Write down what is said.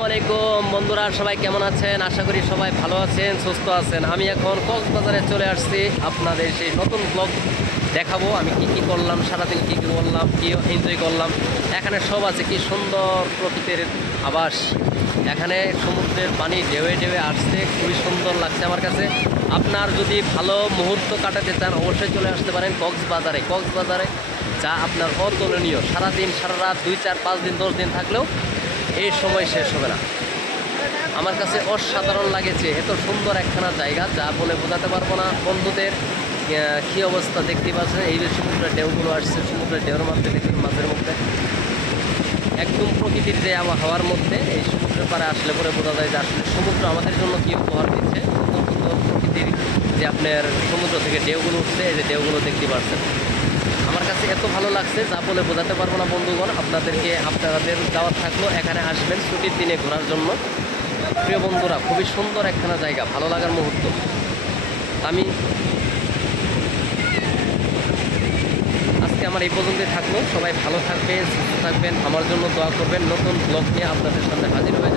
আসসালামাইকুম বন্ধুরা, সবাই কেমন আছেন? আশা করি সবাই ভালো আছেন, সুস্থ আছেন। আমি এখন কক্সবাজারে চলে আসছি। আপনাদের সেই নতুন ব্লগ দেখাবো। আমি কি কি করলাম, সারাদিন কি কি করলাম কি এনজয় করলাম। এখানে সব আছে কি সুন্দর প্রকৃতির আবাস। এখানে সমুদ্রের পানি ঢেউয়ে ঢেউয়ে আসছে, খুবই সুন্দর লাগছে আমার কাছে। আপনার যদি ভালো মুহূর্ত কাটাতে চান, অবশ্যই চলে আসতে পারেন কক্সবাজারে। কক্সবাজারে যা আপনার অতুলনীয়। সারাদিন, সারা রাত, দুই, চার, পাঁচ দিন, দশ দিন থাকলেও এই সময় শেষ হবে না। আমার কাছে অসাধারণ লাগেছে, এত সুন্দর একখানা জায়গা যা বলে বোঝাতে পারব না। বন্ধুদের কী অবস্থা দেখতে পাচ্ছেন? এই যে সমুদ্রের ঢেউগুলো আসছে, সমুদ্রের ঢেউর মধ্যে দেখুন মাঝের মধ্যে। একদম প্রকৃতির যে আমার আবহাওয়ার মধ্যে এই সমুদ্রের পাড়ে আসলে পরে বোঝা যায় যে আসলে সমুদ্র আমাদের জন্য কী উপহার দিচ্ছে। প্রকৃতির যে আপনার সমুদ্র থেকে ঢেউগুলো উঠছে, এই যে ঢেউগুলো দেখতে পাচ্ছেন। আমার কাছে এত ভালো লাগছে, যা বলে বোঝাতে পারব না বন্ধুগণ, আপনাদেরকে, আপনাদের দাওয়াত থাকল, এখানে আসবেন ছুটির দিনে ঘোরার জন্য। প্রিয় বন্ধুরা, খুবই সুন্দর একখানা জায়গা, ভালো লাগার মুহূর্ত। আমি আজকে আমার এই পর্যন্তই থাকল। সবাই ভালো থাকবে সুস্থ থাকবেন, আমার জন্য দোয়া করবেন। নতুন ব্লগ নিয়ে আপনাদের সামনে হাজির হয়ে